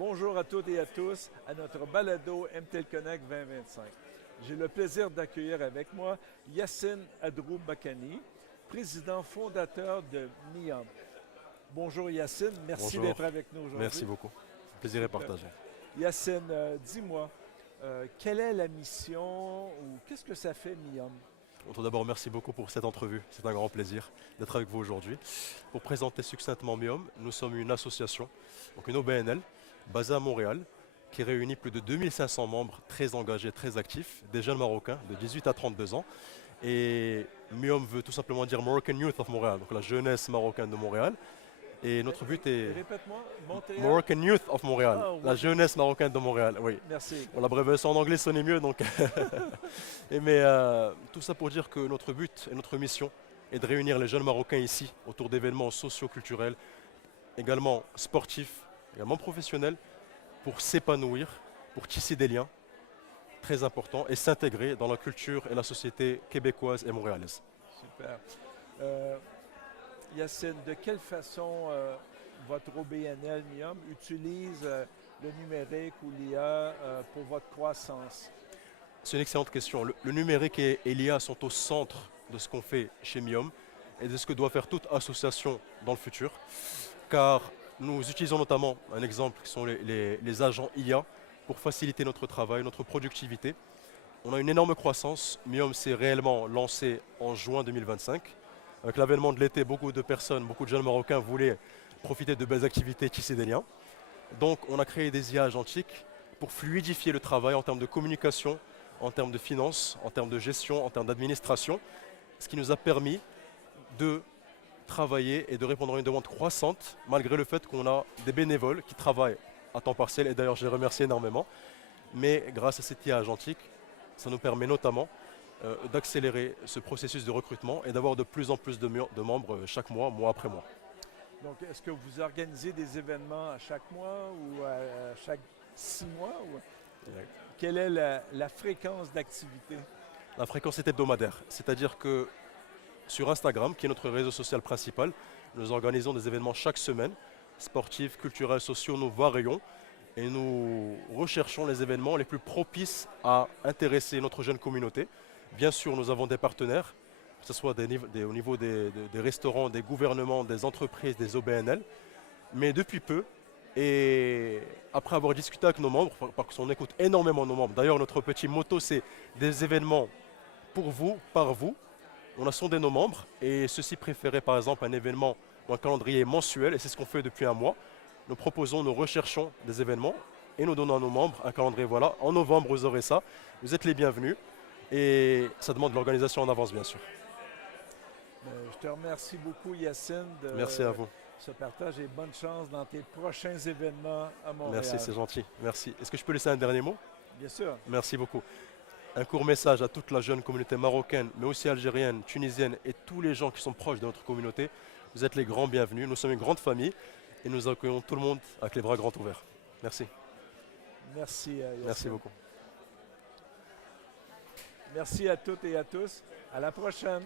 Bonjour à toutes et à tous à notre balado MTL Connect 2025. J'ai le plaisir d'accueillir avec moi Yassine Adrou Bakani, président fondateur de MIOM. Bonjour Yassine, merci Bonjour, d'être avec nous aujourd'hui. merci beaucoup. Plaisir est partagé. Yassine, dis-moi, quelle est la mission ou qu'est-ce que ça fait MIOM? Tout d'abord, merci beaucoup pour cette entrevue. C'est un grand plaisir d'être avec vous aujourd'hui. Pour présenter succinctement MIOM, nous sommes une association, donc une OBNL, basée à Montréal, qui réunit plus de 2500 membres très engagés, très actifs, des jeunes Marocains de 18 à 32 ans. Et MIOM veut tout simplement dire Moroccan Youth of Montréal, donc la jeunesse marocaine de Montréal. Et notre but est Répète-moi, Montréal. Moroccan Youth of Montréal, Ah, la oui. jeunesse marocaine de Montréal, oui. Merci. Bon, l'abréviation en anglais sonnait mieux, donc. Mais tout ça pour dire que notre but et notre mission est de réunir les jeunes Marocains ici autour d'événements socio-culturels, également sportifs, également professionnels, pour s'épanouir, pour tisser des liens très importants et s'intégrer dans la culture et la société québécoise et montréalaise. Super. Yassine, de quelle façon votre OBNL MIOM utilise le numérique ou l'IA pour votre croissance? C'est une excellente question. Le numérique et l'IA sont au centre de ce qu'on fait chez MIOM et de ce que doit faire toute association dans le futur. Car nous utilisons notamment un exemple qui sont les agents IA pour faciliter notre travail, notre productivité. On a une énorme croissance. MIOM s'est réellement lancé en juin 2025. Avec l'avènement de l'été, beaucoup de personnes, beaucoup de jeunes Marocains voulaient profiter de belles activités, tisser des liens. Donc on a créé des IA agentiques pour fluidifier le travail en termes de communication, en termes de finances, en termes de gestion, en termes d'administration, ce qui nous a permis de travailler et de répondre à une demande croissante, malgré le fait qu'on a des bénévoles qui travaillent à temps partiel, et d'ailleurs je les remercie énormément. Mais grâce à cette IA agentique, ça nous permet notamment d'accélérer ce processus de recrutement et d'avoir de plus en plus de membres chaque mois, mois après mois. Donc, est-ce que vous organisez des événements à chaque mois ou à chaque 6 mois? Quelle est la fréquence d'activité? La fréquence est hebdomadaire, c'est-à-dire que sur Instagram, qui est notre réseau social principal, nous organisons des événements chaque semaine, sportifs, culturels, sociaux, nous varions et nous recherchons les événements les plus propices à intéresser notre jeune communauté. Bien sûr, nous avons des partenaires, que ce soit au niveau des restaurants, des gouvernements, des entreprises, des OBNL, mais depuis peu, et après avoir discuté avec nos membres, parce qu'on écoute énormément nos membres, d'ailleurs notre petit motto c'est des événements pour vous, par vous. On a sondé nos membres et ceux-ci préféraient par exemple un événement ou un calendrier mensuel et c'est ce qu'on fait depuis un mois. Nous proposons, nous recherchons des événements et nous donnons à nos membres un calendrier. Voilà, en novembre vous aurez ça, vous êtes les bienvenus et ça demande de l'organisation en avance bien sûr. Je te remercie beaucoup Yassine de Merci à vous. ce partage et bonne chance dans tes prochains événements à Montréal. Merci, c'est gentil. Merci. Est-ce que je peux laisser un dernier mot? Bien sûr. Merci beaucoup. Un court message à toute la jeune communauté marocaine, mais aussi algérienne, tunisienne et tous les gens qui sont proches de notre communauté. Vous êtes les grands bienvenus. Nous sommes une grande famille et nous accueillons tout le monde avec les bras grands ouverts. Merci. Merci Yassine. Merci beaucoup. Merci à toutes et à tous. À la prochaine.